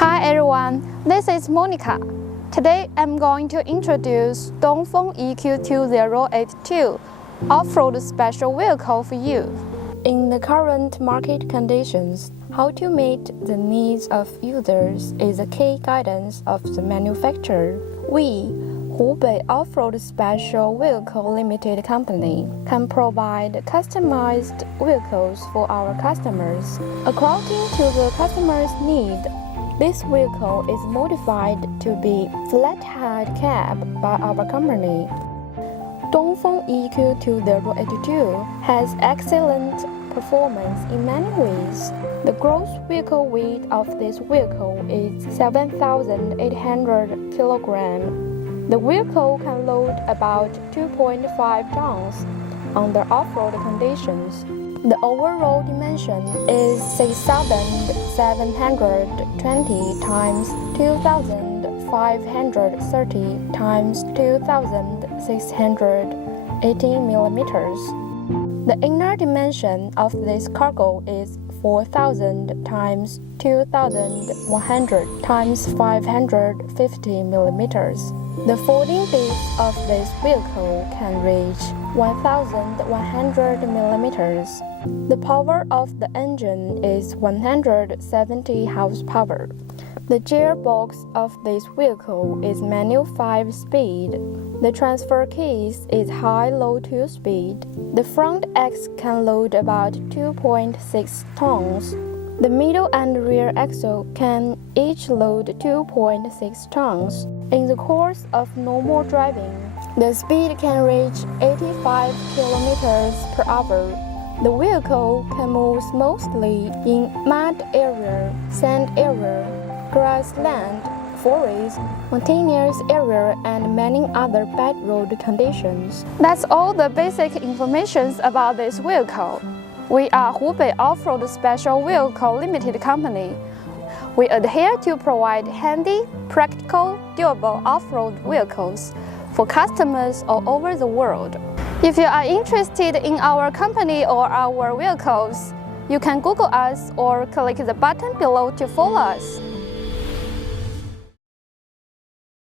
Hi everyone, this is Monica. Today I'm going to introduce Dongfeng EQ2082 off-road special vehicle for you. In the current market conditions, how to meet the needs of users is a key guidance of the manufacturer. We, Hubei Off-Road Special Vehicle Limited Company, can provide customized vehicles for our customers. According to the customer's need, this vehicle is modified to be Flathead cab by our company. Dongfeng EQ2082 has excellent performance in many ways. The gross vehicle weight of this vehicle is 7,800 kg. The vehicle can load about 2.5 tons under off-road conditions. The overall dimension is 6,720 times 2,530 times 2,618 millimeters. The inner dimension of this cargo is 4,000 times 2,100 times 550 millimeters. The folding depth of this vehicle can reach 1,100 millimeters. The power of the engine is 170 horsepower. The gearbox of this vehicle is manual 5-speed. The transfer case is high-low 2-speed. The front axle can load about 2.6 tons. The middle and rear axle can each load 2.6 tons. In the course of normal driving, the speed can reach 85 km per hour. The vehicle can move smoothly in mud area, sand area, grassland, forest, mountainous area, and many other bad road conditions. That's all the basic information about this vehicle. We are Hubei Off-Road Special Vehicle Limited Company. We adhere to provide handy, practical, durable off-road vehicles for customers all over the world. If you are interested in our company or our vehicles, you can Google us or click the button below to follow us.